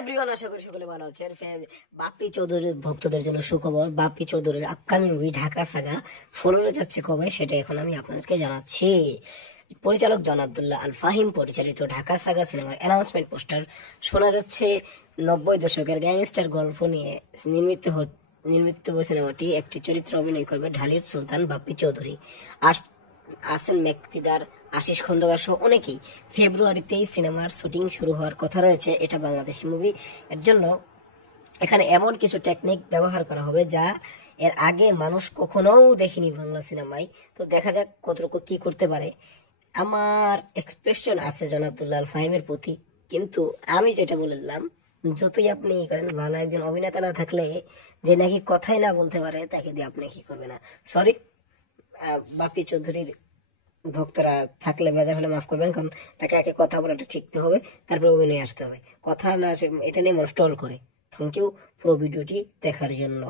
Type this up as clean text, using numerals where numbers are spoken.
Everyone, আশা করি সকলে ভালো আছেন। বাপ্পি চৌধুরীর ভক্তদের জন্য সুখবর, বাপ্পি চৌধুরীর আপকামিং মুভি ঢাকা সাগা ফলোরে যাচ্ছে কবে সেটা এখন আমি আপনাদেরকে জানাচ্ছি। পরিচালক জন আব্দুল্লাহ আল ফাহিম পরিচালিত ঢাকা সাগা সিনেমার অ্যানাউন্সমেন্ট পোস্টার শোনা যাচ্ছে। 90 দশকের গ্যাংস্টার গল্প নিয়ে নির্মিত সিনেমাটি একটি চরিত্রে অভিনয় করবে ঢালির সুলতান বাপ্পি চৌধুরী, আসেন মেকতিদার, আশিস খন্দকার সহ অনেকেই। ফেব্রুয়ারিতেই সিনেমার শুটিং শুরু হওয়ার কথা রয়েছে। এটা বাংলাদেশি মুভি, এর জন্য এখানে এমন কিছু টেকনিক ব্যবহার করা হবে যা এর আগে মানুষ কখনো দেখেনি বাংলা সিনেমায়। তো দেখা যাক কতটুকু কি করতে পারে। আমার এক্সপ্রেশন আছে জনাবদুল্লাহ আল ফাহিমের প্রতি, কিন্তু আমি যেটা বললাম, যতই আপনি করেন, ভালো একজন অভিনেতা না থাকলে যে নাকি কথাই না বলতে পারে তাকে দিয়ে আপনি কি করবে না। সরি, বাপ্পি চৌধুরীর ভক্তরা থাকলে বেজার হলে মাফ করবেন, কারণ তাকে আগে কথা বলাটা শিখতে হবে, তারপরে অভিনয় আসতে হবে। কথা না এটা নিয়ে মানুষ ট্রল করে। থ্যাংক ইউ পুরো ভিডিওটি দেখার জন্য।